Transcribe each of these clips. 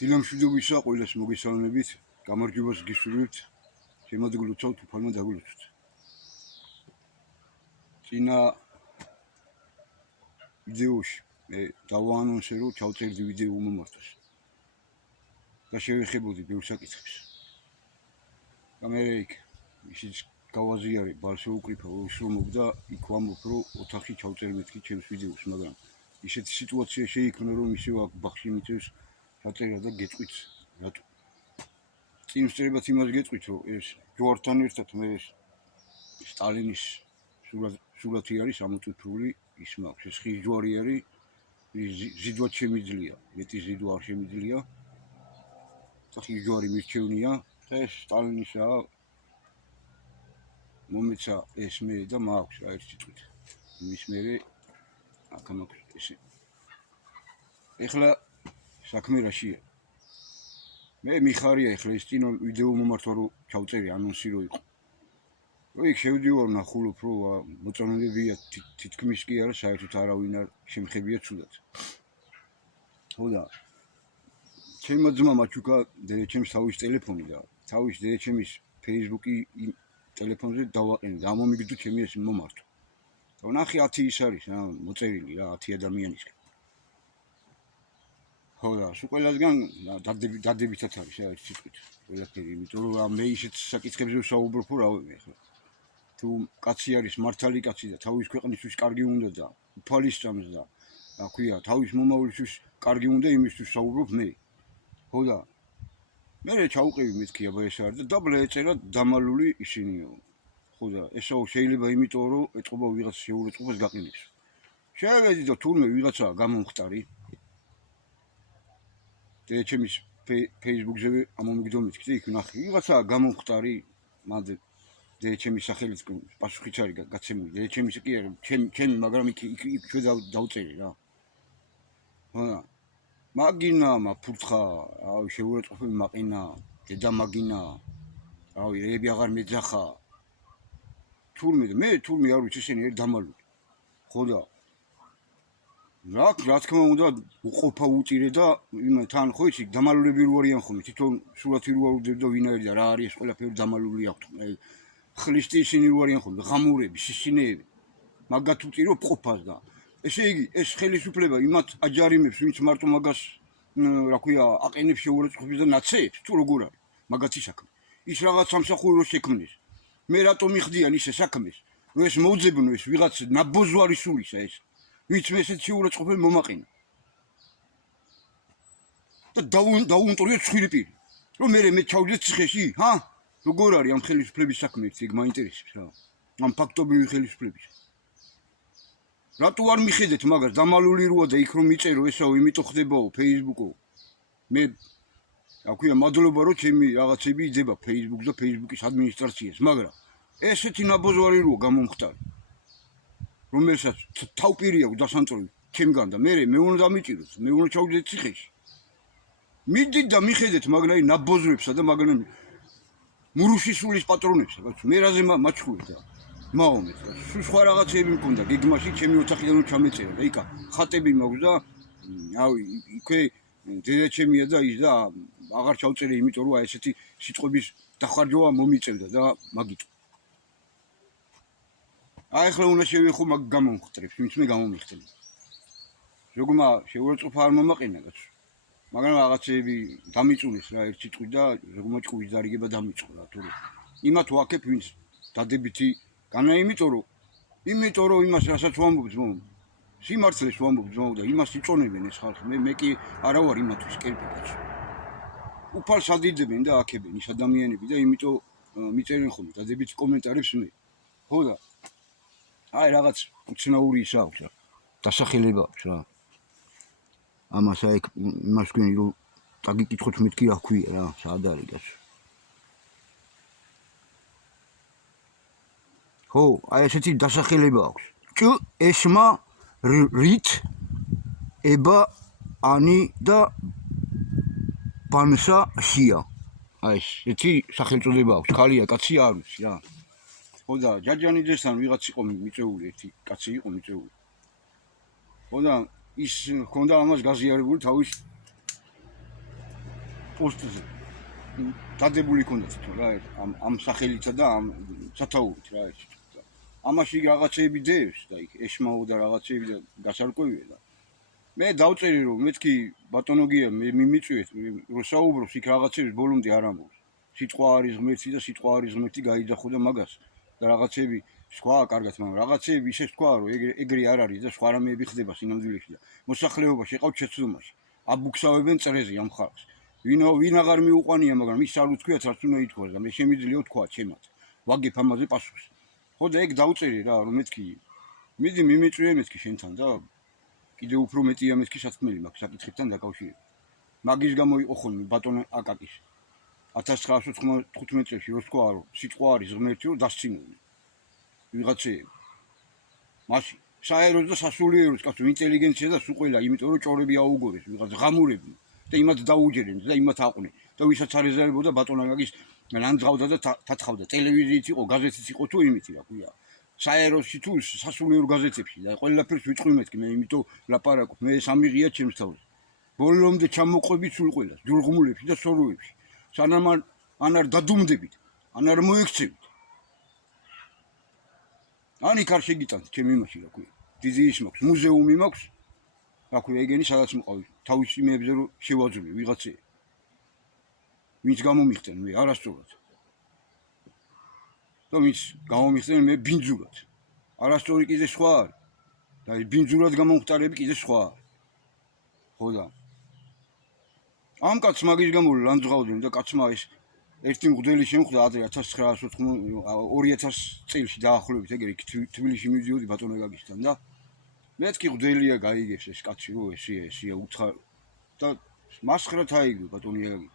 დილამშვიდობისა ყველას მოგესალმებით, გამარჯვებას გისურვებთ, შემოდგლოცავთ უფალმა დაგულოცოთ. წინა ვიდეოში მე დავაანონსე, რომ ჩავწერდი ვიდეო მომართოს და შევეხებოდი ბევრ საკითხებს. გამერე იქ ისიც გავაზიარე, ბალსო უკრიფა, უსრომობდა, იქ ვამბობ, რომ ოთახში ჩავწერ მეთქი ჩემს ვიდეოს, მაგრამ ისეთი სიტუაცია შეიქმნა, რომ ისევ აქ ბახში მიწევს ჩაწერა და გეწყვით რატო. წინ ვსწრებათ იმას გეწყვით, რომ ეს ჯვართან ერთად მე სტალინის სურათი არის ამოწიფრული, ის მაქვს, ეს ხის ჯვარი არის, ზიდვად შემიძლია, მეტი ზიდვა არ შემიძლია და ხის ჯვარი მირჩევნია და ეს სტალინისაა, მომეცა ეს მე და მაქვს რა ერთ სიტყვით. იმის მერე აქ მაქვს ესე. ეხლა საქმე რაშია? მე მიხარია ეხლა ეს წინა ვიდეო მომართვა რომ ჩავწერე ანონსი რო იყო. რო იქ შევდივარ ნახულობ რომ მოწონებია თითქმის კი არა საერთოდ არავინ არ შემხებია ცუდად. ხო და ჩემმა ძმა მაჩუკა დედაჩემს თავის ტელეფონი და თავის დედაჩემის Facebook-ი ტელეფონზე დავაყენე და ამომიგდო ჩემი ეს მომართვა. და ნახე 10 ის არის რა მოწერილი რა 10 ადამიანისგან. ხო და სულ ყველასგან დადებითად არის რა ეს სიტყვით ყველაფერი, იმიტომ რომ მე ისეთ საკითხებზე ვსაუბრობ რა ვიმე ხო. თუ კაცი არის მართალი კაცი და თავის ქვეყნისთვის კარგი უნდა და უფალისწამს და რა ქვია თავის მომავლისთვის კარგი უნდა იმისთვის ვსაუბრობ მე. ხო და მე ჩაუყევი მეთქი აბა ეს არის და დაბლა ეწერა დამალული ისინიო. ხო და ესაო შეიძლება იმიტომ რომ ეთყობა ვიღაც შეურაცხყოფას გაყინებს. შევედი და თურმე ვიღაცაა გამომხტარი დედაჩემის Facebook-ზე ამომიგდო მეთქი იქ ნახე ვიღაცაა გამომხტარი მანდ დედაჩემის სახელით პასუხიც არის გაცემული დედაჩემის კი არა ჩემი მაგრამ იქ ჩვენ დავწერე რა. ხო და მაგინა მაფურთხა რავი შეურაცხყოფელი მაყინა დედა მაგინა რავი რეები აღარ მეძახა თურმე არ ვიცი ესენი ერთ დამალული. ხო და რა თქმა უნდა უყოფა უწირე და თან ხო იცი დამალულები რო არიან ხოლმე თვითონ სურათი რო აუდებ და ვინ არის და რა არის ეს ყველაფერი დამალული აქვს ხოლმე ხლისტი ისინი რო არიან ხოლმე ღამურები სისინეები მაგათ უწირო ყოფას და ესე იგი ეს ხელისუფლება იმათ აჯარიმებს ვინც მარტო მაგას რა ქვია აყენებს შეურაცხყოფის და ნაცეებს თუ როგორ არის მაგათი საქმე ის რაღაც სამსახურო შექმნეს მე რატომ მიხდიან ისე საქმეს რომ ეს მოუძებნო ეს ვიღაც ნაბოზვარი სულისა ეს ვინც მე ესეთ შეურაცხყოფელი მომაყენა და დაუნტორია ცხვირიპირი რომ მე ჩავდეთ ციხეში ჰა როგორ არის ამ ხელისუფლების საქმე ეგ მაინტერესებს რა ამ ფაქტობრივი ხელისუფლების რატო არ მიხედეთ მაგას დამალული როა და იქ რომ მიწერო ესაო იმიტომ ხდებაო Facebook-ო მე რა ქვია მადლობა რომ ჩემი რაღაცები იდება Facebook და Facebook-ის ადმინისტრაციას მაგრამ ესეთი ნაბოზვარი როა გამომხტარი რომელსაც თავპირი აქვს დასანწორი ჩემგან და მე უნდა დამიჭიროს მე უნდა ჩავდეთ ციხეში მიდით და მიხედეთ მაგნაი ნაბოზრებსა და მაგნაი მურუშისულის პატრონებსა მე რაზე მაჩხუე და მაომეთ და სხვა რაღაცები მქონდა გეგმაში ჩემი ოთახიდან რომ ჩამეწერა და იქა ხატები მაქვს და რავი იქვე დედაჩემია და ის და აღარ ჩავწერე იმიტომ რომ ესეთი სიტყვების დახარჯვა მომიწევდა და მაგით ახლა უნდა შევეხო მაგ გამომხტრებს ვინც მე გამომიხტრი ზოგმა შეურაცხყოფა არ მომაყენა კაცო მაგრამ რაღაცები დამიწუნეს რა ერთ სიტყვით და ზოგმა ჭკუის დარიგება დამიწყო რა თორე იმათ ვაკებ ვინც დადებითი განა იმიტომ რომ იმას რასაც ვამბობ ძმო სიმართლეს ვამბობ ძმო და იმას იწონებენ ეს ხალხი მე კი არა ვარ იმათვის კერპი კაცო უფალს ადიდებენ და აქებენ ის ადამიანები და იმიტომ მიწერენ ხოლმე დადებითი კომენტარებს მე ხო და აი რაღაც უცნაური ის აქვს რა დასახელება აქვს რა ამას აი იმას თქვენი რომ დაგიკითხოთ მეთქი რა ქვია რა სად არის კაცო ხო აი ესეთი დასახელება აქვს ჭ ესმა რით ება ანი და ბანსა შია აი ესეთი სახელწოდება აქვს ხალია კაცი არ ვიცი რა ხო და ჯაჯანიძესთან ვიღაც იყო მიწეული ერთი კაცი იყო მიწეული ხო და ის ჰქონდა ამას გაზიარებული თავის პოსტზე დადებული ქონდათ თქო რა ამ სახელითა და ამ სათაურით რა ეს ამაში რაღაცეები დევს და იქ ეშმაო და რაღაცეები და გასარკვევია და მე დავწერი რომ მეთქი ბატონო გია მე მიმიწვიეთ რომ საუბრობს იქ რაღაცების ბოლომდე არ ამბობს სიტყვა არის ღმერთი და სიტყვა არის ღმერთი გაიძახო და მაგას და რაღაცეები სხვა კარგად მაგრამ რაღაცეები ისე თქვა რომ ეგრე არ არის და სხვა რამეები ხდება სინამდვილეში და მოსახლეობაში ყავთ შეცდომაში აბუქსავებენ წრეზე ამ ხალხს ვინ აღარ მიუყვანია მაგრამ ის არ უთქვიათ რაც უნდა ითქვას და მე შემიძლია თქვა ჩემად ვაგებ ამაზე პასუხს ხო და ეგ დავწერი რა რომ მეთქი მიდი მიმიწვიე მეთქი შენთან და კიდე უფრო მეტია მეთქი სათქმელი მაქვს საკითხებთან დაკავშირებით მაგის გამო იყო ხოლმე ბატონო აკაკის 1995 წელს რო თქვა რომ სიტყვა არის ღმერთი რომ დასცინოდნენ ვიღაცეები მაშინ საეროს და სასულიეროს კაცო ინტელიგენცია და სულ ყველა იმიტომ რომ ჭორები აუგორეს ვიღაც ღამურები და იმათ დაუჯერენ და იმათ აყვნენ და ვისაც არ ეზარებოდა ბატონ აკაკის ლანძღავდა და თათხავდა ტელევიზიით იყო გაზეთით იყო თუ იმითი რა ქვია საეროსში თუ სასულიერო გაზეთებში და ყველაფერს ვიწყვილ მეთქი მე იმიტომ ლაპარაკობ მე სამიღია ჩემს თავზე ბოლომდე ჩამოყვებით სულ ყველას ჯურღმულებში და სოროებში სანამ ან არ დადუმდებით ან არ მოექცევით ან იქ არ შეგიტანთ ჩემი იმაში რა ქვია დიდი ის მაქვს მუზეუმი მაქვს რა ქვია ეგენი სადაც მყავი თავის იმებზე რომ შევაძვი ვიღაცე ვინც გამომიხდნენ მე არასწორად და ვინც გამომიხდნენ მე ბინძურად არასწორი კიდე სხვა არის და ბინძურად გამომხტარები კიდე სხვა არის ხო და ამ კაცს მაგის გამო ლანძღავდნენ და კაცმა ეს ერთი მღვდელი შემხვდა ადრე 2000 წელს დაახლოებით ეგრე თბილისში მივიდიოდი ბატონ აკაკისთან და მეთქი მღვდელია გაიგებს ეს კაცი რომ ესია უცხარო და მასხრათ აიგო ბატონი აკაკი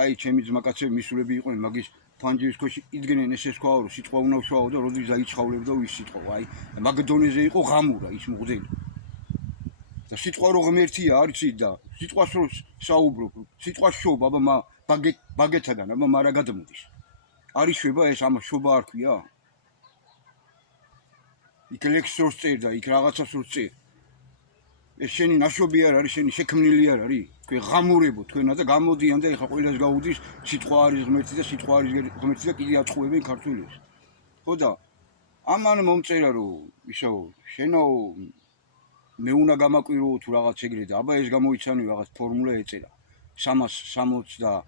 აი ჩემი ძმაკაცები მისულები იყვნენ მაგის ფანჯრის ქვეშ იდგნენ ესე თქვა რომ სიტყვა უნდა უშვაო და როდის დაიჩხავლებდა ის სიტყვა აი მაგდონეზე იყო ღამურა ის მღვდელი და სიტყვა რო ღმერთია არიცი და სიტყვას რო საუბრობ სიტყვას შო ბაბა ბაგეთაგან აბა მარა გადმოდის არის შვება ეს ამ შობა არ ქვია იქ ლექსორს წერდა იქ რაღაცას რო წერ ეს შენი ნაშობი არ არის შენი შექმნილი არ არის თქვენ ღამურებო თქვენა და გამოდიან და ეხა ყველას გაუდის სიტყვა არის ღმერთი და სიტყვა არის ღმერთი და კიდე აწყვევენ ქართულებს ხო და ამან მომწერა რომ ისო შენო მე უნდა გამაკვირო თუ რაღაც ეგრე და აბა ეს გამოიცანი რაღაც ფორმულა ეწერა 365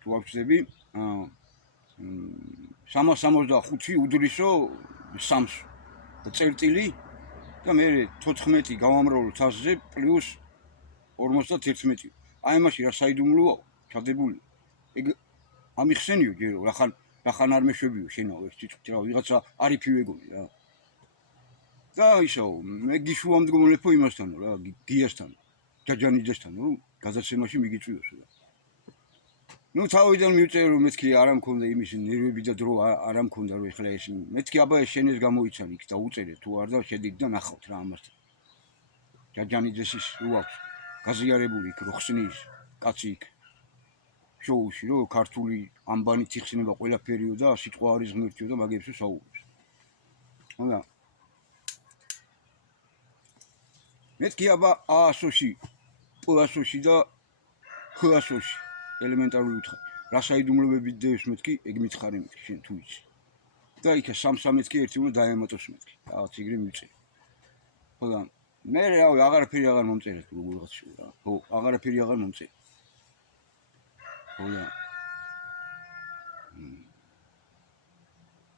თუ არ ვწდები 365 უდრისო 3 და წერტილი და მე 14 გავამრავლოთ 100-ზე პლუს 51 აი მაშინ რა საიდუმლოა ჩადებული ეგ ამიხსენიო ჯერო რახან არ მეშვებიო შენაო ეს ციტყვი რა ვიღაცა არიფი ვეგონი რა და ისო მე გიშუამდგომლეფო იმასთან რა გიასთან ჯაჯანიძესთან რომ გაზაცემაში მიგიწვიოს რა ნუ თავიდან მივწერე რომ მეთქი არ ამქონდა იმის ნერვები და დრო არ ამქონდა რომ ეხლა ეს მეთქი აბა ეს შენეს გამოიცანი იქ და უწერე თუ არ და შედით და ნახავთ რა ამასთან ჯაჯანიძესის რო აქვს გაზიარებული იქ რო ხსნის კაცი იქ შოუში რო ქართული ამბანით იხსნება ყველაფერიო და სიტყვა არის ღმერთიო და მაგებს საუბრობს ხოდა მეთქი აბა აასოში პლასოში და ხლასოში ელემენტარული უთხარი რა საიდუმლოები დევს მეთქი ეგ მითხარი მეთქი შენ თუ იცი და იქ სამსამეთქი ერთი უნდა დაემატოს მეთქი რაღაც იგრე მივწერე ხოდა მე რავი აღარაფერი აღარ მომწერე თუ როგორღაც რა ხო აღარაფერი აღარ მომწერე ხოდა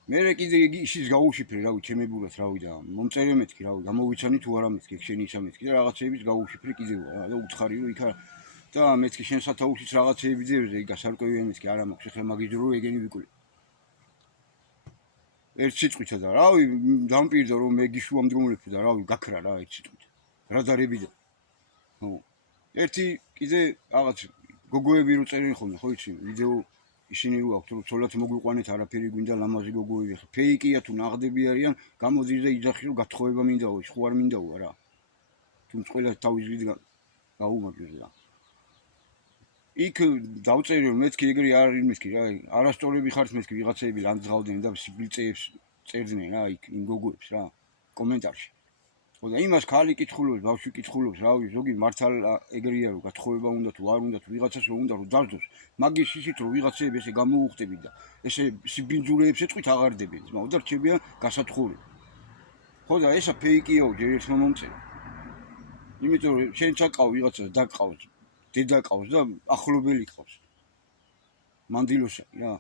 მე კიდე ისიც გაუშიფრე რავი ჩემებურად რავი და მომწერე მეთქი რავი გამოვიცანი თუ არა მეთქი შენი ისა მეთქი და რაღაცეების გაუშიფრე კიდევა და უთხარი რომ იქ და მეთქი შენ სათაურშიც რაღაცეები ძევზე იქ გასარკვევია მეთქი არა მაქვს ახლა მაგის დრო ეგენი ვიკვირე ერთ სიტყვითა და რავი დამპირდა რომ მე გიშუამდგომლეფო და რავი გაქრა რა ერთ სიტყვით რა დარებიდა ხო ერთი კიდე რაღაც გოგოები რო წერენ ხოლმე ხო იცი ვიდეო ისინი რო აქვთ რომ ცოლად მოგვიყვანეთ არაფერი გვინდა ლამაზი გოგოები ხა ფეიკია თუ ნაღდები არიან გამოდის და იძახი რომ გათხოვება მინდაო ის ხო არ მინდაო რა თუმცა ყველა თავის გიდ გაუმაგრებს რა იქ დავწერე რომ მეთქი ეგრე არ არის მეთქი რა არასწორები ხართ მეთქი ვიღაცეები ლანძღავდნენ და სიბილწეებს წერდნენ რა იქ იმ გოგოებს რა კომენტარში ხო და იმას ხალი კითხულობს, ბავშვი კითხულობს, რავი, ზოგი მართალ ეგრეა რომ გათხოვება უნდა თუ არ უნდა თუ ვიღაცას რომ უნდა რომ დაძდოს, მაგის ისიც რომ ვიღაცები ესე გამოუხდები და ესე სიბინძურეებს ეწყვით აღარდებიან, ძმაო და რჩებიან გასათხოვრები. ხო და ესა ფეიკიაო ჯერ ერთმა მომწერა. იმიტომ რომ შენ ჩაყავ ვიღაცას დაკყავს, დედა ყავს და ახლობელი ყავს. მანდილოსა რა,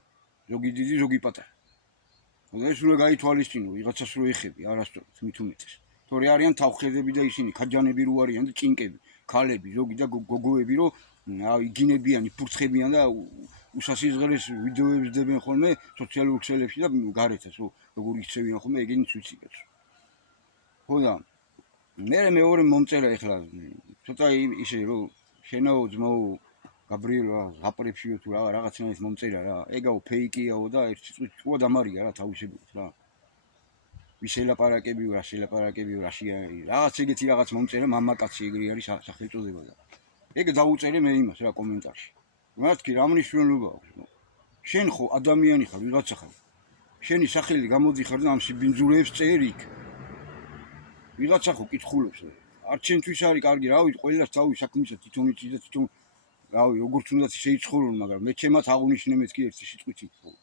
ზოგი დიდი, ზოგი პატარა. ხო და ეს უნდა გაითვალისწინო, ვიღაცას რო ეხები, არასდროს მით უმეტეს. თორე არიან თავხედები და ისინი ხაჯანები რო არიან და ჭინკები, ქალები, ზოგი და გოგოები რო იგინებიანი, ფურცხებიან და უსასიზღერეს ვიდეოებს დებენ ხოლმე სოციალურ ქსელებში და გარეთაც რო როგორ იქცევიან ხოლმე ეგენიც ვიცი კაცო. ხო და მე მეორე მომწერა ეხლა ცოტა ისე რომ შენაო ძმაო გაბრიელ აპრეფშიო თუ რაღაცნაირად მომწერა რა ეგაო ფეიკიაო და ერთ სიტყვით ყვა დამარია რა თავისებურად რა ვის ელაპარაკებიო რა შელაპარაკებიო რაშია რაღაც ეგეთი რაღაც მომწერა მამაკაცი ეგრე არის სახელწოდება და ეგ დაუწერე მე იმას რა კომენტარში მართკი რა მნიშვნელობა აქვს შენ ხო ადამიანი ხარ ვიღაცა ხარ შენი სახელი გამოდიხარ და ამ სიბინძურეებს წერი იქ ვიღაცა ხო კითხულობს არ ჩვენთვის არის კარგი რავი ყველას თავი საქმისა თვითონ იცი და თვითონ რავი როგორც უნდა შეიცხოვრონ მაგრამ მე ჩემად აღუნიშნე მეთქი ერთი სიტყვით ხო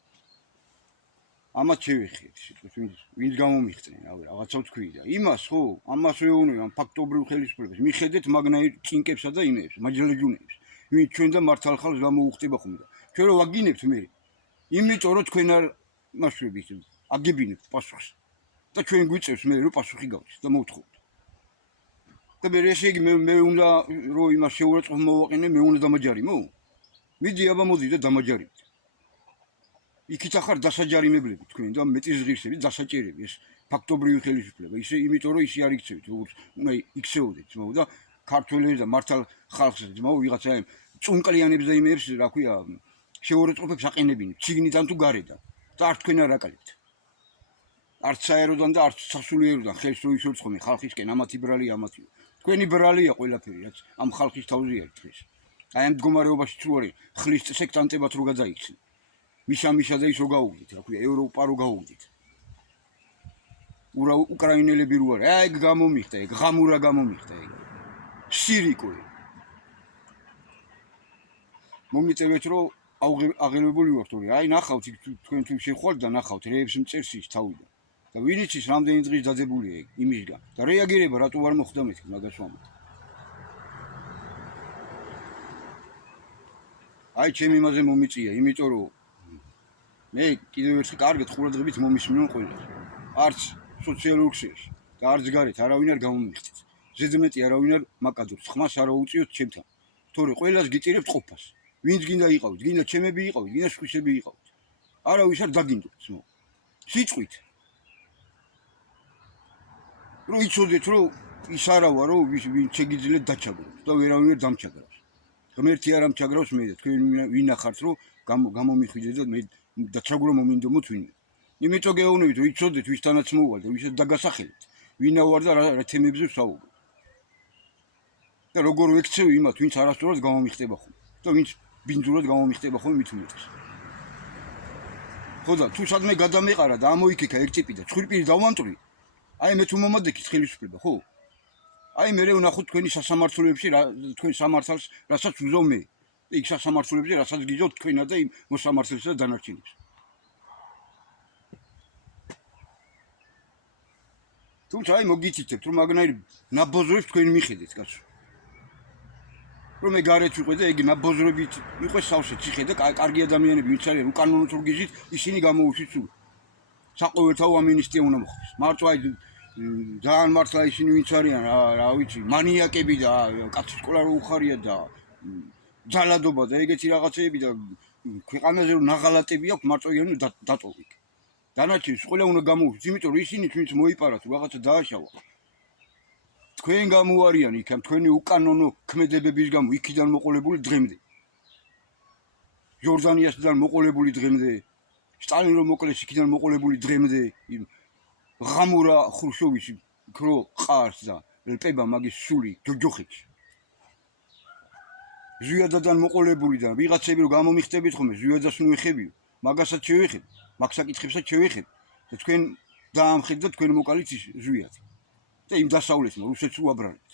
ამათ შევეხი ერთი სიტყვით ვინც გამომიხდნენ რავი რაღაცა თქვი და იმას ხო ამას ვეუბნები ამ ფაქტობრივ ხელისუფლებას მიხედეთ მაგნაირ ჭინკებსა და იმებს მაჯლეჯუნებს ვინც ჩვენ და მართალ ხალხს გამოუხტება ხომ და ჩვენ რო ვაგინებთ მე იმიტომ რომ თქვენ არ მასშტაბით აგებინებთ პასუხს და ჩვენ გვიწევს მე რომ პასუხი გავცეთ და მოვთხოვთ და მე ესე იგი მე უნდა რომ იმას შეურაცხყოფ მოვაყენე მე უნდა დამაჯარიმო მიდი აბა მოდი და დამაჯარიმთ იქით ახარ დასაჯარიმებლები თქვენ და მეტის ღირსები დასაჭერები ეს ფაქტობრივი ხელისუფლება ისე იმიტომ რომ ისე არ იქცევით როგორც უნდა იქცეოდეთ ძმაო და ქართველებს და მართალ ხალხს ძმაო ვიღაცა წუნკლიანებს და იმებს რა ქვია შეურაცხყოფებს აყენებინებთ ციგნიდან თუ გარედან და არ თქვენ არ აკლებთ არც საეროდან და არც სასულიეროდან ხელს რო ისურცხომი ხალხისკენ ამათი ბრალია ამათი თქვენი ბრალია ყველაფერი რაც ამ ხალხის თავზე არის დღეს აი ამ მდგომარეობაში თუ არის ხლის სექტანტებად რო გადაიქცენ მიშა და ის რო გაუგდით რა ქვია ევროპა რო გაუგდით უკრაინელები რო არის აი ეგ გამომიხდა ეგ ღამურა გამომიხდა ეგ სირიკო მომიწევეთ რომ აღელვებული ვართ თორე აი ნახავთ თქვენ თუ შეხვალთ და ნახავთ რეებს მწერს ის თავიდან და ვინიც ის რამდენი დღის დადებულია იმისგან და რეაგირება რატო არ მოხდა მეთქი მაგას ვამბობ აი ჩემი იმაზე მომიწია იმიტომ რომ მე კიდევ ერთი კარგად ყურადღებით მომისმინონ ყველას არც სოციალურ ქსელში და არც გარეთ არავინ არ გამომიხდეთ ზედმეტი არავინ არ მაკადრობს ხმას არ აუწიოთ ჩემთან თორე ყველას გიწირებთ ყოფას ვინც გინდა იყავით გინდა ჩემები იყავით გინდა სხვისები იყავით არავის არ დაგინდობთ ძმო სიწყვით რომ იცოდეთ რომ ის არა ვარ რომ ვინ შეგიძლიათ დაჩაგროთ და ვერავინ ვერ დამჩაგრავს ღმერთი არ ამჩაგრავს მე და თქვენ ვინ ახართ რომ გამომიხვიდეთ და მე დაჩაგრო მომინდომოთ ვინმე იმიტომ გეუბნებით რომ იცოდეთ ვისთანაც მოვალ და ვისაც დაგასახელეთ ვინა ვარ და რა თემებზე ვსაუბრობ და როგორ ვექცევი იმათ ვინც არასდროს გამომიხდება ხომ და ვინც ბინძურად გამომიხდება ხომ მით უმეტეს ხო და თუ სადმე გადამეყარა და ამოიქიქა ერთ ტიპი და ცხვირპირი დავამტვრი აი მე თუ მომადექით ხელისუფლება ხო აი მე ვნახოთ თქვენი სასამართლოებში რა თქვენ სამართალს რასაც უზოვ მე იქ სასამართლოებში რასაც გიძოთ თქვენა და იმ მოსამართლეს და დანარჩენებს თუმცა აი მოგიცითებთ რომ მაგნაირ ნაბოზრებს თქვენ მიხედეთ კაცო რომ მე გარეთ ვიყო და ეგ ნაბოზრებით იყო სავსე ციხე და კარგი ადამიანები ვინც არის უკანონო თუ გიზით ისინი გამოუშვით სულ საყოველთაო ამინისტია უნდა მოხდეს მარტო აი ძალიან მართლა ისინი ვინც არიან რა ვიცი მანიაკები და კაცის სკოლა რო უხარია და ძალადობა და ეგეთი რაღაცეები და ქვეყანაზე რო ნაღალატები აქვს მარტო იანი დატოვიკ დანარჩენს ყველა უნდა გამოუშვით იმიტომ რომ ისინი ვინც მოიპარა თუ რაღაცა დააშავა თქვენ გამოარიან იქ ამ თქვენი უკანონო ქმედებების გამო იქიდან მოყოლებული დღემდე ჯორდანიასიდან მოყოლებული დღემდე სტალინი რომ მოკლეს იქიდან მოყოლებული დღემდე ღამურა ხრუშოვიჩი ქრო ყარს და ლპება მაგის სული ჯოჯოხეთში ზვიადადან მოყოლებული და ვიღაცები რომ გამომიხდებით ხოლმე ზვიადას ნუეხებიო მაგასაც შევეხებ მაგ საკითხებსაც შევეხებ და თქვენ დაამხედეთ და თქვენ მოკალით ზვიად და იმ დასავლეთმა რუსეთს უაბრალეთ.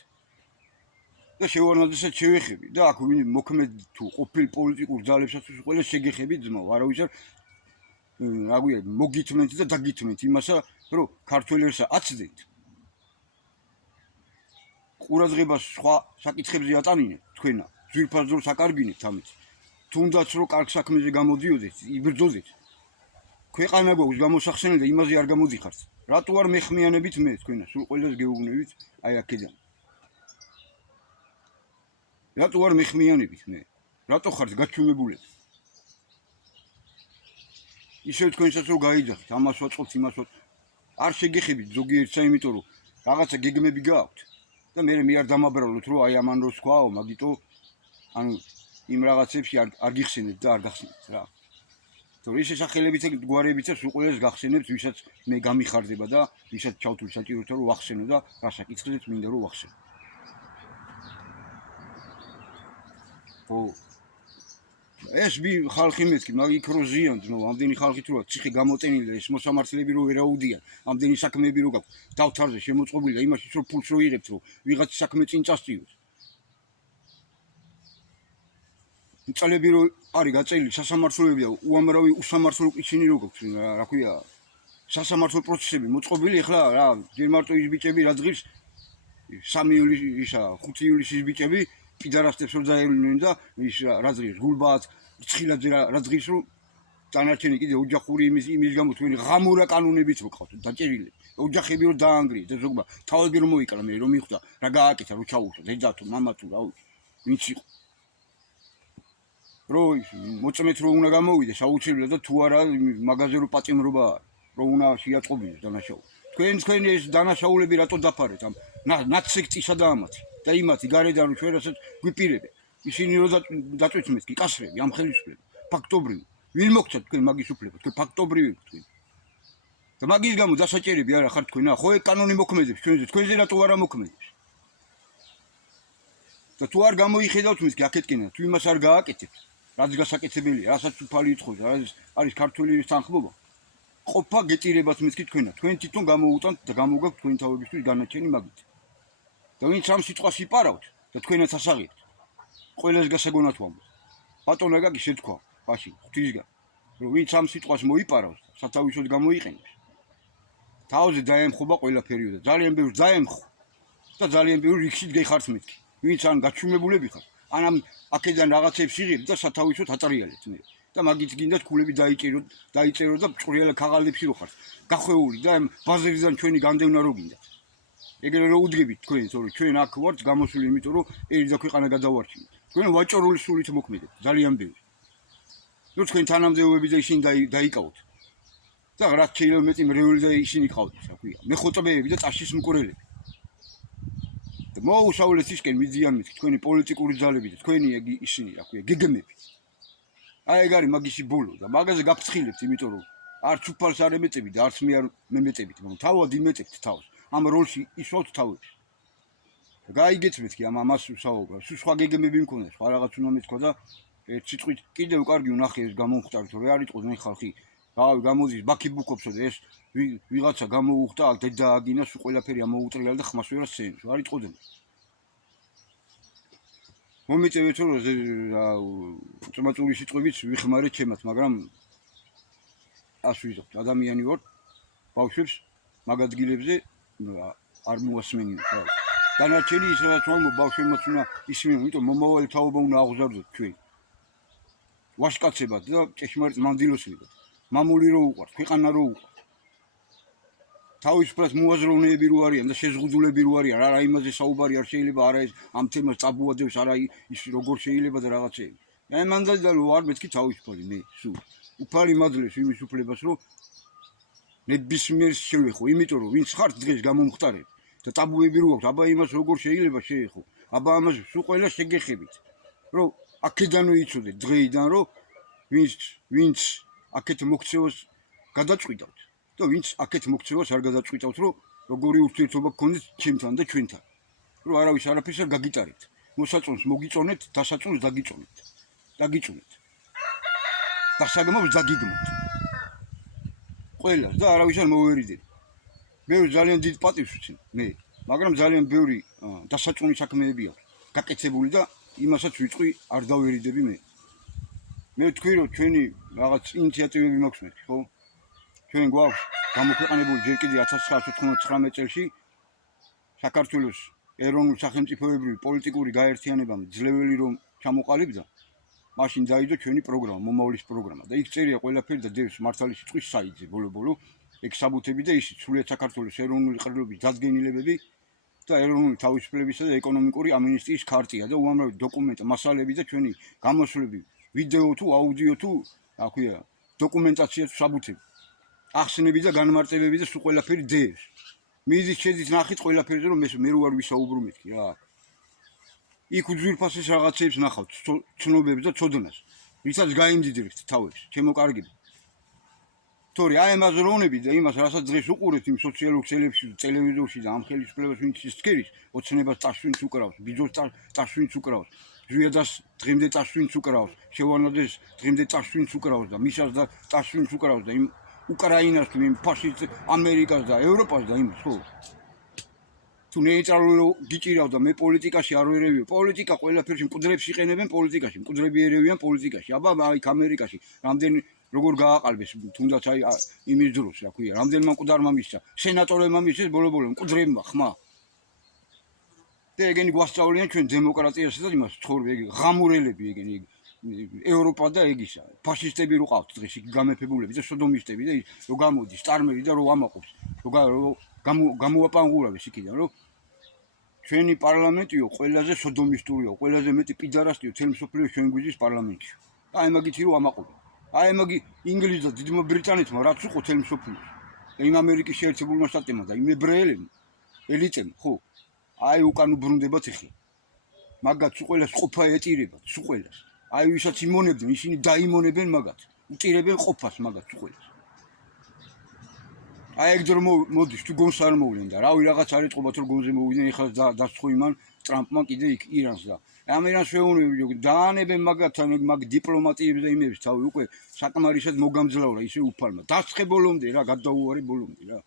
და შევარნაძესაც შევეხები და აქ ვინ მოქმედ თუ ყოფილ პოლიტიკურ ძალებსაც ყველა შეგეხებით ძმაო, არავის არ რა გვია მოგითმენთ და დაგითმენთ იმასა, რომ ქართველებს აცდენთ. ყურადღებას სხვა საკითხებზე ატანინეთ თქვენა, ძვირფას დროს აკარგინებთ ამით. თუნდაც რომ კარგ საქმეზე გამოდიოდეთ, იბრძოდეთ. ქვეყანა გვაქვს გამოსახსენელი და იმაზე არ გამოდიხართ. რატო არ მეხმიანებით მე თქვენა, სულ ყველას გეუბნებით აი აქედან. რატო არ მეხმიანებით მე? რატო ხართ გაჩვენებულები? ისევ თქვენსაც რომ გაიძახით, ამას ვაწყობთ, იმას არ შეგეხებით ზოგიერთსა, იმიტომ რომ რაღაცა გეგმები გააქვთ და მე არ დამაბრალოთ, რომ აი ამან რო სხვაო, მაგიტო ანუ იმ რაღაცებში არ გიხსენებთ და არ გახსენებთ რა. თორე ის სახელებით გვარებიცა სულ ყველას გახსენებთ, ვისაც მე გამიხარდება და ვისაც ჩავთვლი საჭიროა რომ ვახსენო და რა საკითხზეც მინდა რომ ვახსენო. ეს ხალხი მეთქი, მაგ იქ რო ზიან, ძმაო, ამდენი ხალხი თუ რა ციხე გამოტენილი და ეს მოსამართლეები რო ვერაუდიან, ამდენი საქმეები რო გაქვს, დავთარზე შემოწყობილი და იმაში რომ ფულს რო იღებთ, რომ ვიღაც საქმე წინ წასწიოს. წალები რო არის გაწელილი სასამართლოები და უამრავი usამართლო ისინი რო გაქვს, რა ქვია, სასამართლო პროცესები მოწყობილი, ახლა რა, ჯერ მარტო ის ბიჭები რა დღის 3 ივლისისა, 5 ივლისის ბიჭები პიდარასტებს რო დაევლნენ და ის რა დღის გულბათ, ცხილაძე რა დღის რო დანარჩენი კიდე ოჯახური იმის გამო თქვენი ღამურა კანონებით რო ყავთ დაჭერილი. ოჯახები რო დაანგრიეს და ზოგმა თავები რომ მოიკლა მე რომ მიხვდა რა გააკეთა რო ჩაუშვათ ეძა თუ მამა თუ რა ვინც იყო. რო მოწმეთ რო უნდა გამოვიდეს აუცილებლად და თუ არა მაღაზე რო პატიმრობა რო უნდა შეაწყობინოს დანაშაული. თქვენი ეს დანაშაულები რატო დაფარეთ ამ ნაცსექტისა და ამათი და იმათი გარედან რო ჩვენ რასაც გვიპირებენ. ისინი რო დაწვით კი კასრები ამ ხელისუფლება ფაქტობრივი ვინ მოგცათ თქვენ მაგის უფლება თქვენ ფაქტობრივი თქვენ და მაგის გამო დასაჭერები არა ხართ თქვენ ხო ეგ კანონი მოქმედებს თქვენზე რატო არა მოქმედებს და თუ არ გამოიხედავთ მის კი აქეთკენა თუ იმას არ გააკეთებთ რაც გასაკეთებელია რასაც უფალი ითხოვს არის ქართული თანხმობა ყოფა გეტირებათ მის კი თქვენა თქვენ თვითონ გამოუტანთ და გამოგაქვთ თქვენი თავებისთვის განაჩენი მაგით და ვინც ამ სიტყვას იპარავთ და თქვენაც ასაღებთ ყველას გასაგონად ვამბობ ბატონო გაკი შეთქვა ბაში ღვთისგან რომ ვინც ამ სიტყვას მოიპარავს სათავისოდ გამოიყენებს თავზე დაემხობა ყველაფერი და ძალიან ბევრს დაემხო და ძალიან ბევრ რიგშიც გეხართ მეთქი ვინც ან გაჩვენებულები ხარ ან ამ აქედან რაღაცებს იღებთ და სათავისოდ ატრიალეთ მე და მაგით გინდათ ქულები დაიწერო და ჭრიალა ქაღალდებში რო ხართ გახვეული და ამ ბაზარიდან ჩვენი განდევნა რო გინდათ ეგრე რო უდგებით თქვენ თორე ჩვენ აქ ვართ გამოსული იმიტომ რომ ერი და ქვეყანა გადავარჩინოთ თქვენ ვაჭრული სულით მოქმედებთ ძალიან ბევრი ნუ თქვენ თანამდებობები და ისინი დაიკავოთ და რაც შეიძლება მეტი მრევლი და ისინი ყავდათ რა ქვია მეხოწებეები და წაშის მკვლელები და მოუსავლეთ ისკენ მიდიან მით თქვენი პოლიტიკური ძალები და თქვენი ისინი რა ქვია გეგმები აი ეგ არის მაგისი ბოლო და მაგაზე გაფრთხილებთ იმიტომ რომ არც უფალს არ ემეტებით და არც მე არ მემეტებით მაგრამ თავად იმეტებთ თავს ამ როლში ისვავთ თავებს გაიგეთ მეთქი ამას ვსაუბრობ სულ სხვა გეგმები მქონდა სხვა რაღაც უნდა მეთქვა და ერთ სიტყვით კიდევ კარგი ვნახე ეს გამოვხტართ რომ არ იყოს მე ხალხი რავი გამოდის ბაქი ბუქობსო და ეს ვიღაცა გამოუხტა აქ დააგინა სულ ყველაფერი ამოუტრიალა და ხმას ვერა სცენს არ იყოდნენ მომიწევეთ რომ წმაწური სიტყვებით ვიხმარეთ ჩემად მაგრამ ას ვიზობთ ადამიანი ვარ ბავშვებს მაგ ადგილებზე არ მოასმენინოთ რა დანარჩენი ის რაც ვამბობ ბავშვებმაც უნდა ისმენონ იმიტომ მომავალი თაობა უნდა აღზარდოთ ჩვენ ვაშკაცებად და ჭეშმარიტ მანდილოსებად მამული რო უყვართ ქვეყანა რო უყვართ თავისუფლად მოაზროვნეები რო არიან და შეზღუდულები რო არიან არა იმაზე საუბარი არ შეიძლება არა ეს ამ თემას წაბუადებს არა ის როგორ შეიძლება და რაღაცეები მე მანდალიდან ვარ მეთქი თავისუფალი მე სულ უფალი მაძლევს იმის უფლებას რომ ნებისმიერს შევეხო იმიტომ რომ ვინც ხართ დღეს გამომხტარებ და ტაბუები რო აქვს აბა იმას როგორ შეიძლება შეეხო აბა ამას სულ ყველა შეგეხებით რომ აქედანო იცოდეთ დღეიდან რომ ვინც აქეთ მოქცევას გადაწყვიტავთ და ვინც აქეთ მოქცევას არ გადაწყვიტავთ რომ როგორი ურთიერთობა გქონდეთ ჩემთან და ჩვენთან რომ არავის არაფერს არ გაგიტარებთ მოსაწონს მოგიწონეთ დასაწონს დაგიწუნეთ დასაგმობს დაგიგმოთ ყველას და არავის არ მოვერიდეთ მე ძალიან დიდ პატივს ვცემ მე მაგრამ ძალიან ბევრი დასაჭმელი საქმეები აქვს გაკეთებული და იმასაც ვიწყი არ დავერიდები მე. მე ვთქვი რომ ჩვენი რაღაც ინიციატივები მაქვს მეთქი, ხო? ჩვენ გვაქვს გამოქვეყნებული ჯერ კიდევ 1999 წელს საქართველოს ეროვნულ სახელმწიფოებრივი პოლიტიკური გაერთიანებამ ძლეველი რომ ჩამოყალიბდა, მაშინ დაიდო ჩვენი პროგრამა, მომავლის პროგრამა და იქ წერია ყველაფერი და დევს მართალი სიტყვის საიტზე ბოლო-ბოლო, ეგ საბუთები და ისიც სრულიად საქართველოს ეროვნული ყრილობის დადგენილებები და ეროვნული თავისუფლებისა და ეკონომიკური ამინისტიის ქარტია და უამრავი დოკუმენტი, მასალები და ჩვენი გამოსვლები, ვიდეო თუ აუდიო თუ, რა ქვია, დოკუმენტაცია თუ საბუთები. ახსნები და განმარტებები და სულ ყველაფერი დევს. მიზის შეძით ნახით ყველაფერზე რომ მე რო არ ვისაუბრო მეთქი რა. იქ უძვირფასეს რაღაცებს ნახავთ, ცნობებს და ცოდნას, ვისაც გაიმდიდრებთ თავებს, ჩემო კარგები. თორე აი ამ აზროვნები და იმას, რასაც დღეს უყურებთ იმ სოციალურ ქსელებში, ტელევიზორში და ამ ხელისუფლებას ვინც ისწრებს, ოცნებას წასვინც უკრავს, ბიძოს წასვინც უკრავს, ზვიადას დღემდე წასვინც უკრავს, შევანადეს დღემდე წასვინც უკრავს და მისას და წასვინც უკრავს და იმ უკრაინას თუ იმ ფაშისტ ამერიკას და ევროპას და იმას, ხო? თუ ნეიტრალური გიჭირავდა მე პოლიტიკაში არ ვერევიო. პოლიტიკა ყველაფერში მკვდრებს იყენებენ პოლიტიკაში, მკვდრები ერევიან პოლიტიკაში. აბა აი ამერიკაში რამდენი როგორ გააყალბეს თუნდაც აი იმის დროს, რა ქვია, რამდენმა მკვდარმა მისცა, სენატორებმა მისცეს ბოლო-ბოლო მკვდრებმა ხმა. და ეგენი გვასწავლიან ჩვენ დემოკრატიასა და იმას ცხოვრება, ეგ ღამურელები ეგენი ევროპა და ეგისა. ფაშისტები რო ყავთ დღეს იქ გამეფებულები და სოდომისტები და რო გამოდის წარმერი და რო ამაყობს, რო გამოაპანგურავეს იქიდან, რომ ჩვენი პარლამენტიო ყველაზე სოდომისტურიო, ყველაზე მეტი პიდარასტიო თელ მსოფლიოს ჩვენ გვიზის პარლამენტში. აი მაგითი რო ამაყობა. აი მაგი ინგლისს და დიდმა ბრიტანეთმა რაც უყო თელ მსოფლიოს. და იმ ამერიკის შეერთებულმა შტატებმა და იმ ებრაელებმა, ელიტებმა, ხო? აი უკან უბრუნდებათ ეხლა. მაგაც უყოლას ყოფა ეტირებათ, უყოლას. აი ვისაც იმონებდნენ, ისინი დაიმონებენ მაგათ. უწირებენ ყოფას მაგათ უყოლას. აი ეგ დრო მოდის თუ გონს არ მოვლენ და რავი რაღაც არ ეთყობათ რომ გონზე მოვიდნენ ეხლა დასწრო იმან ტრამპმა კიდე იქ ირანს და ამ ირანს შეუნები დაანებენ მაგათთან მაგ დიპლომატიებს და იმებს თავი უკვე საკმარისად მოგამძლავრა ისე უფალმა დასწრე ბოლომდე რა გადაუარე ბოლომდე რა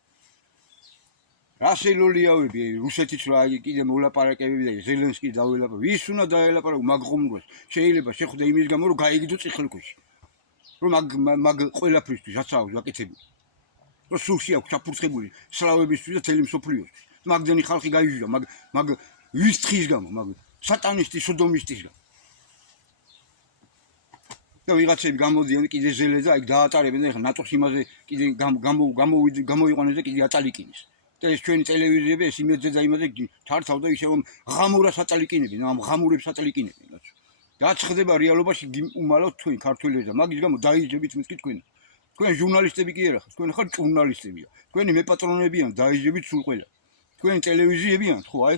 რასელოლიავები რუსეთიც რა კიდე მოლაპარაკებები და ზელენსკი დაველაპარაკა ვის უნდა დაელაპარაკო მაგ ხომროს შეიძლება შეხვდა იმის გამო რომ გაიგდო წიხლქვეში რომ მაგ ყველაფრისთვის რაცაა ვაკეთები რომ სულში აქვს ჩაფურცხებული სლავებისთვის და თელი მსოფლიოსთვის მაგდენი ხალხი გაიჟღა მაგ ვის თხის გამო მაგ სატანისტის სოდომისტის გამო და ვიღაცები გამოდიან კიდე ზელეზე აი დაატარებენ და ეხლა ნატოს იმაზე კიდე გამოიყვანეს და კიდე აწალიკინეს და ეს ჩვენი ტელევიზიები ეს იმედზე და იმაზე ჩართავდა ისევ ღამურას აწალიკინებენ ამ ღამურებს აწალიკინებენ რაც ხდება რეალობაში უმალავთ თქვენ ქართველები და მაგის გამო დაიჯებით მეთქი თქვენ ჟურნალისტები კი არა ხართ, თქვენ ხართ ჟურნალისტებია. თქვენი მეპატრონებიან, დაიჯებით სულ ყველა. თქვენი ტელევიზიებიან, ხო, აი,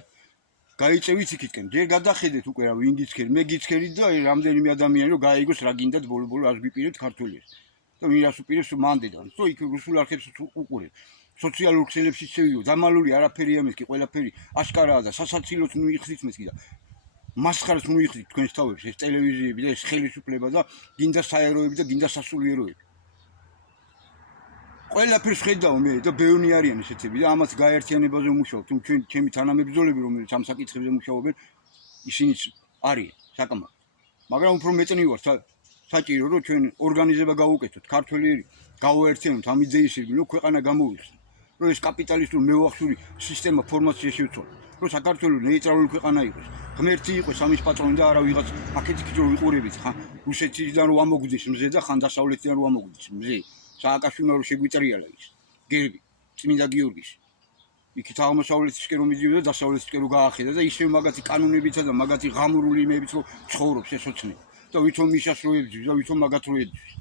გაიწევით იქითკენ. ჯერ გადახედეთ უკვე რა ვინ გიცხერი, მე გიცხერით და რამდენიმე ადამიანი რომ გაიგოს რა გინდათ ბოლო-ბოლო რას გვიპირებთ ქართველებს. და ვინ რას უპირებს მანდედან. ხო, იქ რუსულ არქივს უყურეთ. სოციალურ ქსელებში შევიდო, დამალული არაფერია მეთქი, ყველაფერი აშკარაა და სასაცილოც მიიხდით მეთქი და მასხარას მიიხდით თქვენს თავებს, ეს ტელევიზიები და ეს ხელისუფლება და გინდა საეროები და გინდა სასულიეროები. ყველაფერს ხედავ მე და ბევრი არიან ესეთები და ამაც გაერთიანებაზე ვმუშაობ. თუ ჩემი თანამებრძოლები რომელიც ამ საკითხებზე მუშაობენ, ისინიც არიან საკმაოდ. მაგრამ უფრო მეტნი ვარ საჭირო რომ ჩვენ ორგანიზება გავუკეთოთ, ქართველი გავაერთიანოთ ამ იდეისები, რომ ქვეყანა გამოვიხსნათ. რომ ეს კაპიტალისტური მეუახშული სისტემა ფორმაცია შევცვალოთ. რომ საქართველოს ნეიტრალური ქვეყანა იყოს. ღმერთი იყოს ამის პატრონი და არა ვიღაც აქეთ-იქით რომ ვიყურებით ხან რუსეთიდან რომ ამოგვდის მზე და ხან დასავლეთიდან რომ ამოგვდის მზე. სააკაშვილმა რომ შეგვიტრიალა ის გერბი წმინდა გიორგის იქით აღმოსავლეთისკენ რომ მიდიოდა და დასავლეთისკენ რომ გაახედა და ისევ მაგათი კანონებითა და მაგათი ღამურული იმებით რომ ცხოვრობს ეს ოცნები და ვითომ მისას რო ებძვის და ვითომ მაგათ რო ებძვის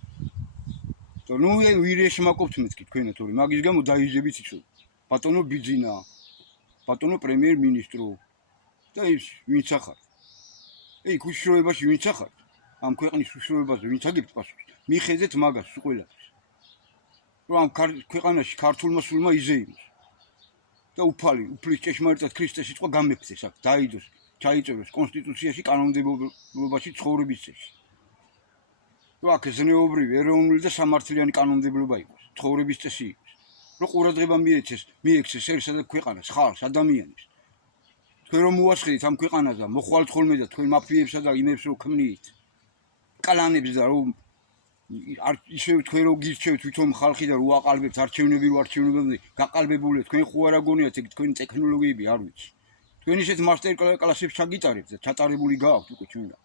და ნუ ვირეშ მაკობთ მეთქი თქვენათ ორი მაგის გამო დაიჯებით იცო ბატონო ბიძინა ბატონო პრემიერ-მინისტრო და ის ვინც ახარ ეი უშუალობაში ვინც ახარ ამ ქვეყნის უშუალობაზე ვინც აგებთ პასუხს მიხედეთ მაგას ყველა რომ ამ ქვეყანაში ქართულმა სულმა იზეიმოს და უფლის ჭეშმარიტად ქრისტეს სიტყვა გამეფცეს აქ დაიდოს ჩაიწეროს კონსტიტუციაში კანონმდებლობაში ცხოვრების წესი რომ აქ ზნეობრივი ეროვნული და სამართლიანი კანონმდებლობა იყოს ცხოვრების წესი იყოს რომ ყურადღება მიექცეს ერთსა და ქვეყანას ხალხს ადამიანებს თქვენ რომ მოასხდით ამ ქვეყანას და მოხვალთ ხოლმე და თქვენ მაფიებსა და იმებს რომ ქმნით კალანებს და რომ ისევ თქვენ რომ გირჩევთ თვითონ ხალხი და რო აყალბებთ არჩევნებამდე გაყალბებული თქვენ ხო არ აგონიათ ეგ თქვენი ტექნოლოგიები არ ვიცი თქვენ ისეთ მასტერ კლასებს ჩაგიტარებთ და ჩატარებული გააქვთ უკვე ჩვენგან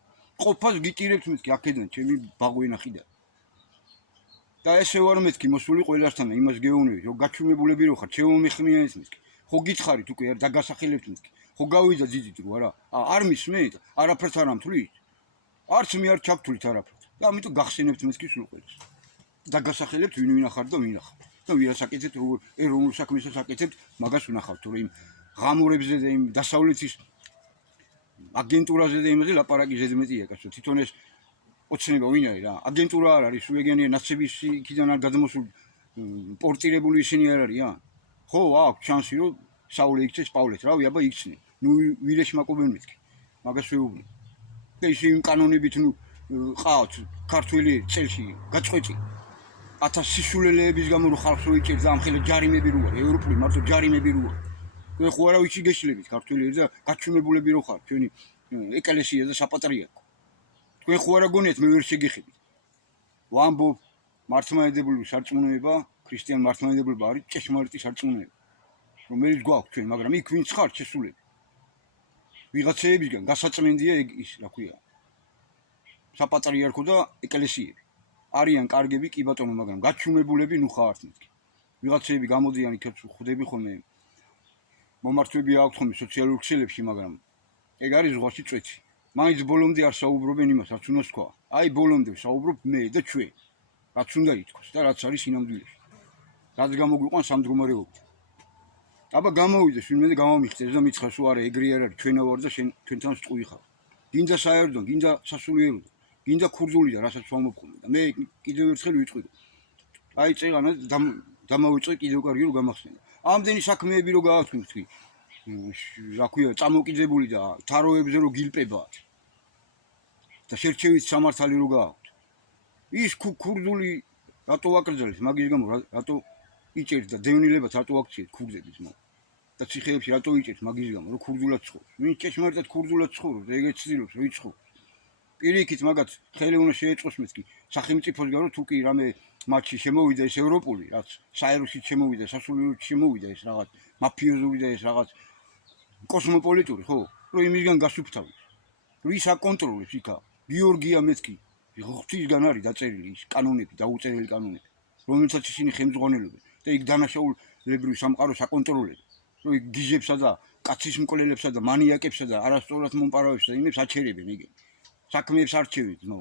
ყოფას გიტირებთ მეთქი აქედან ჩემი ბაღვენახიდან და ესე ვარ მეთქი მოსული ყველასთან იმას გეუბნები რომ გაჩვენებულები რო ხარ შემომეხმიანეთ მეთქი ხო გითხარით უკვე არ დაგასახელებთ მეთქი ხო გავიდა ძიძით რო არა არ მისმენთ არაფერს არ ამთვლით არც მე არ ჩაგთვლით არაფერს და ამიტომ გახსენებთ მეთქი სულ ყველას დაგასახელებთ ვინ ახარ და ვინ ახარ და ვირას აკეთებთ როგორ ეროვნულ საქმესაც აკეთებთ მაგას ვნახავთ რომ იმ ღამურებზე და იმ დასავლეთის აგენტურაზე და იმაზე ლაპარაკი ზედმეტია კაცო თვითონ ეს ოცნება ვინ არის რა აგენტურა არ არის უეგენია ნაცების იქიდან არ გადმოსულ პორტირებული ისინი არ არიან ხო აქვს შანსი რომ საულე იქცეს პავლეთ რავი აბა იქცნე ნუ ვირეში მაკობენ მეთქი მაგას ვეუბნები და ისე იმ კანონებით ნუ ყავთ ქართველი წელში გაწყვეტი 1000 სისულელეების გამო რო ხალხს როიჭერს და ამხელა ჯარიმები რო არის ევროპული მარტო ჯარიმები რო არის თქვენ ხო არავითი გეშლებით ქართველები და გაჩვენებულები რო ხართ ჩვენი ეკლესია და საპატრიარქო თქვენ ხო არ აგონიათ მე ვერ შეგეხებით ვამბობ მართლმადიდებლური სარწმუნოება ქრისტიან მართლმადიდებლობა არის ჭეშმარიტი სარწმუნოება რომელიც გვაქვს ჩვენ მაგრამ იქ ვინც ხართ შესულები ვიღაცეებისგან გასაწმენდია ის რა ქვია საპატრიარქო და ეკლესიები არიან კარგები კი ბატონო მაგრამ გაჩვენებულები ნუ ხართ მეთქი ვიღაცეები გამოდიან იქაც ხვდები ხოლმე მომართვები აქვთ ხოლმე სოციალურ ქსელებში მაგრამ ეგ არის ზღვაში წვეთი მაინც ბოლომდე არ საუბრობენ იმას რაც უნდა თქვა აი ბოლომდე საუბრობ მე და ჩვენ რაც უნდა ითქვას და რაც არის სინამდვილეში რაც გამოგვიყვანს ამ მდგომარეობით აბა გამოვიდეს ვინმე და გამომიხდეს და მითხრას რომ არა ეგრე არ არის ჩვენა ვარ და ჩვენთან სწუი ხარ გინდა საერთოდ გინდა სასულიერო გინდა ქურდული და რასაც ვამობხმე და მე კიდევ ერთხელ ვიტყვი აი წეღანა დამავიწყე კიდევ კარგი რომ გამახსენდა ამდენი საქმეები რო გააქვთ თქვი რა ქვია წამოკიძებული და თაროებზე რო გილპებათ და შერჩევით სამართალი რო გააქვთ ის ქურდული რატო აკრძალეს მაგის გამო რატო იჭერთ და დევნილებად რატო აქციეთ ქურდების მო და ციხეებში რატო იჭერთ მაგის გამო რომ ქურდულად ცხოვრობს ვინ ჭეშმარიტად ქურდულად ცხოვრობს ეგეც ცდილობს რომ იცხოვროს პირიქით მაგათ ხელი უნდა შეეწყოს მეთქი სახელმწიფოს გამო თუ კი რამე მათში შემოვიდა ეს ევროპული რაც საერუსით შემოვიდა სასულიეროდ შემოვიდა ეს რაღაც მაფიოზური და ეს რაღაც კოსმოპოლიტური ხო რომ იმისგან გასუფთავდეს რომ ის აკონტროლებს იქა გიორგია მეთქი ღვთისგან არის დაწერილი ის კანონები დაუწერელი კანონები რომელსაც ისინი ხელმძღვანელობენ და იქ დანაშაულებრივ სამყაროს აკონტროლებს რომ იქ გიჟებსა და კაცის მკვლელებსა და მანიაკებსა და არასწორად მომპარავებს და იმებს აჩერებენ იგენ საქმეებს არჩევით ნო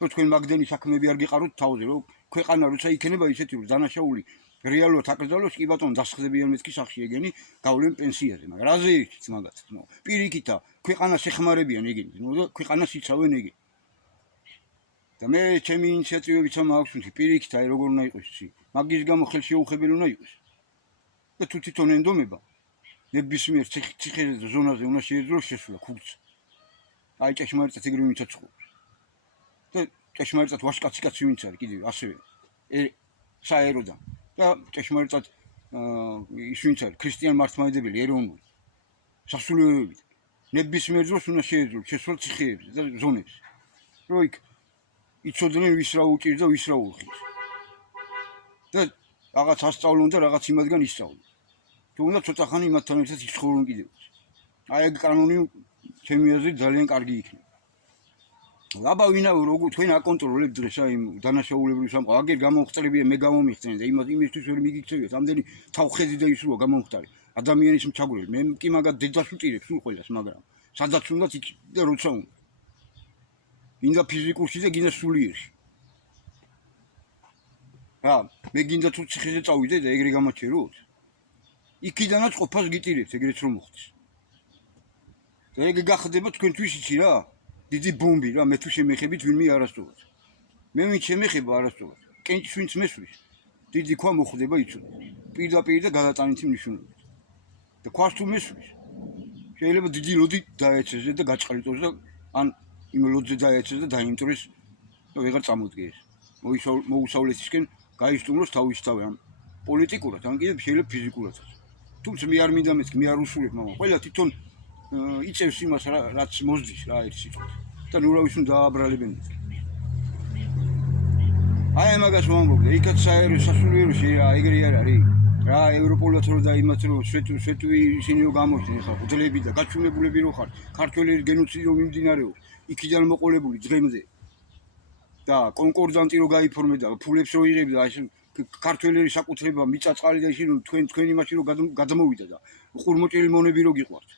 რომ თქვენ მაგდენი საქმეები არ გიყაროთ თავზე რომ ქვეყანა როცა იქნება ისეთი რომ დანაშაული რეალურად აკრძალოს კი ბატონო დასხდებიან მეთქი სახში ეგენი გავლენ პენსიაზე მაგრამ რაზე ერთიც მაგათ ნო პირიქითა ქვეყანას ეხმარებიან ეგენი ნო და ქვეყანას იცავენ ეგენი და მე ჩემი ინიციატივებიც მაქვს მეთქი პირიქით აი როგორ უნდა იყოს ისი მაგის გამო ხელშეუხებელი უნდა იყოს და თუ თვითონ ენდომება ნებისმიერ ციხეზე და ზონაზე უნდა შეეძლოს შესვლა ქურდს აი ჭეშმარიტად ეგრე ვინცაც ცხოვრობს და ჭეშმარიტად ვაშკაცი კაცი ვინც არის კიდევ ასევე საეროდან და ჭეშმარიტად ის ვინც არის ქრისტიან მართლმადიდებელი ეროვნული სასულიეროებით ნებისმიერ დროს უნდა შეეძლოს შესვლა ციხეებზე და ზონებში რომ იქ იცოდნენ ვის რა უჭირს და ვის რა უხის და რაღაც ასწავლონ და რაღაც იმათგან ისწავლონ თუ უნდა ცოტა ხანი იმათთან ერთად იცხოვრონ კიდევ აი ეგ კანონი ჩემი აზრით ძალიან კარგი იქნება აბა ვინა როგორ თქვენ აკონტროლებთ დღეს აი დანაშაულებრივ სამყაროს აგერ გამომხტარებია მე გამომიხსენე და იმისთვის ვერ მიგიქცევიათ ამდენი თავხედი და ისრუა გამომხტარი ადამიანის მჩაგვრელი მე კი მაგათ დედას ვტირებ სულ ყველას მაგრამ სადაც უნდათ იქ და როცა უნდა გინდა ფიზიკურში და გინდა სულიერში რა მე გინდა თუ ციხეზე წავიდე და ეგრე გამაჩეროთ იქიდანაც ყოფას გიტირებთ ეგრეც რომ მოხდეს და ეგ გახდება თქვენთვის იცი რა დიდი ბომბი რა მე თუ შემეხებით ვინმე არასწორად მე ვინ შემეხება არასწორად კენჭს ვინც მესვრის დიდი ქვა მოხდება იცოდა პირდაპირ და გადატანითი მნიშვნელობით და ქვას თუ მესვრის შეიძლება დიდი ლოდი დაეცეს და გაჭყრიტოს და ან იმ ლოდზე დაეცეს და დაიმტრეს და ვეღარ წამოდგეს მოუსავლესისკენ გაისტუმროს თავისთავად ან პოლიტიკურად ან კიდევ შეიძლება ფიზიკურადაც თუმცა მე არ მინდა მეთქი მე არ უსურებ მამა ყველა თვითონ იწევს იმას რაც მოსდის რა ერთ სიტყვით და ნურავის უნდა დააბრალებენ. აი მაგას ვამბობდი, იქაც საერთო სასულიეროში რა ეგრე არ არის. რა ევროპულად რო და იმათ რო სვეტვი ისინი რო გამოჩნდნენ ხა ხუთლები და გაჩვენებულები რო ხარ ქართველების გენოციდი რო მიმდინარეობს იქიდან მოყოლებული დღემდე და კონკორდანტი რო გაიფორმე და ფულებს რო იღები და აი ქართველების საკუთრება მიწაწყალი და ისინი თქვენ იმაში რო გადამოვიდა და ყურმოჭილი მონები რო გიყვართ.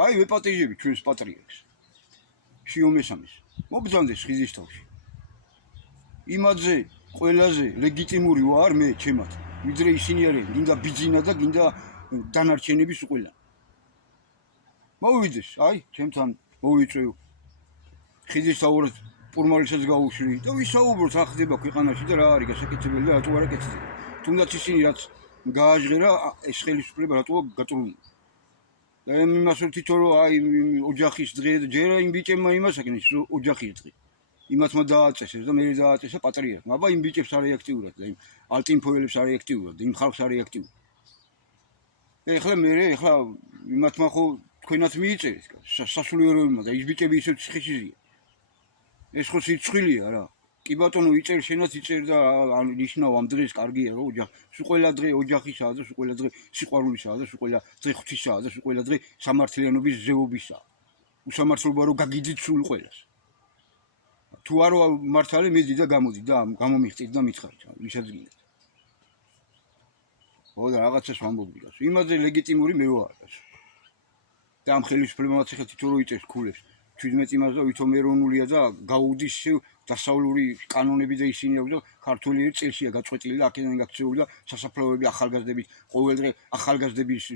აი ვეპატიჟები ჩვენს პატრიარქს შიომესამის მობრძანდეს ხიზის თავში იმადზე ყველაზე ლეგიტიმური ვარ მე ჩემად ვიდრე ისინი არიან გინდა ბიძინა და გინდა დანარჩენების ყველა მოვიდეს აი ჩემთან მოვიწვევ ხიზის თავურად პურმალისაც გავუშვი და ვისაუბროთ რა ხდება ქვეყანაში და რა არის გასაკეთებელი და რატო არ აკეთდება თუნდაც ისინი რაც გააჟღერა ეს ხელისუფლება რატო გაწურუნდა და იმას რომ თვითონ რომ აი ოჯახის დღე ჯერა იმ ბიჭებმა იმას აკეთეს ოჯახის დღე იმათმა დააწესეს და მე დააწესა პატრიარქმა აბა იმ ბიჭებს არ რეაქტიურად და იმ ალტინფოელებს არ რეაქტიურად და იმ ხალხს არ რეაქტიურად ეხლა იმათმა ხო თქვენაც მიიწერეთ სასულიეროებმა და ის ბიჭები ისევ ციხეშია ეს ხო სიცხვილია რა კი ბატონო იწერ შენაც იწერ და ნიშნავ ამ დღეს კარგია რა ოჯახი ყველა დღე ოჯახისაა და ყველა დღე სიყვარულისაა და ყველა დღე ღვთისაა და ყველა დღე სამართლიანობის ზეობისაა უსამართლობა რო გაგიდით სულ ყველას თუ არ მართალი მიდი და გამოდი და გამომიხტით და მითხარით ვისაც გინდათ ხო და რაღაცას ვამბობდი გას იმაზე ლეგიტიმური მე ვარ და ამ ხელისუფლებამაც ახლა თვითონ რო იწევს ქულებს 17 იმას და ვითომ ეროვნულია და გაუდის დასავლური კანონები და ისინი აქვს და ქართული წელშია გაწყვეტილი და აქედან გაქცეული და სასაფლაოები ახალგაზრდებით ყოველ დღე ახალგაზრდების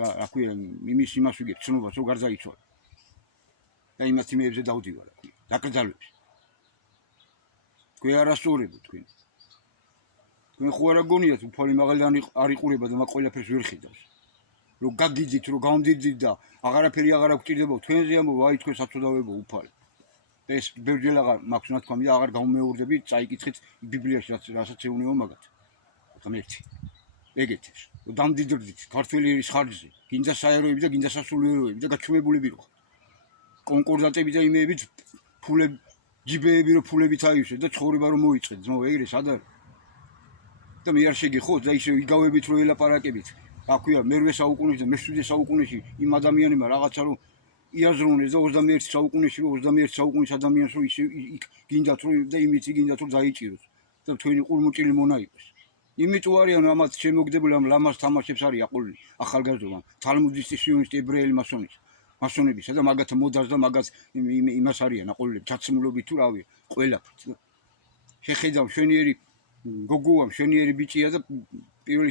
რა ქვია იმის იმას ვიგებ ცნობას რომ გარდაიცვალა და იმათ იმებზე დავდივარ რა ქვია დაკრძალვებს თქვენ არასწორებთ თქვენ ხო არა გონიათ უფალი მაღალიდან არ იყურება და მაგ ყველაფერს ვერ ხედავს რომ გაგიდით რომ გამდიდით და აღარაფერი აღარ გჭირდება თქვენზე ამბობ აი თქვენ საწოდავებო უფალი და ეს ბევრჯერ აღარ მაქვს ნათქვამი და აღარ გამომეორდები წაიკითხეთ ბიბლიაში რასაც ეუბნება მაგათ ღმერთი ეგეთებს რომ დამდიდრდით ქართველების ხარჯზე გინდა საეროები და გინდა სასულიეროები და გაჩვენებულები რო კონკორდანტები და იმეებით ფულები ჯიბეები რო ფულებით აივსეთ და ცხოვრება რომ მოიწყეთ ძმაო ეგრე სად არის და მე არ შეგეხოთ და ისე იგავებით რო ელაპარაკებით აქვია მერვე საუკუნეში და მე-7 საუკუნეში იმ ადამიანებმა რაღაცა რომ იაზრუნეს და 21 საუკუნეში რომ 21 საუკუნის ადამიანს რომ ისე გინდათ რომ და იმითი გინდათ რომ დაიჭიროს და თქვენი ყურმოჭილი მონა იყოს იმიტომ არიან ამათ შემოგდებული ამ ლამას თამაშებს არის აყოლი ახალგაზრდობა თალმუდისტი სიონისტი ებრაელი მასონებისა და მაგათ მოდას და მაგათ იმას არიან აყოლები ჩაცმულობით თუ რავია ყველაფრით შეხედავ შვენიერი გოგოა შვენიერი ბიჭია და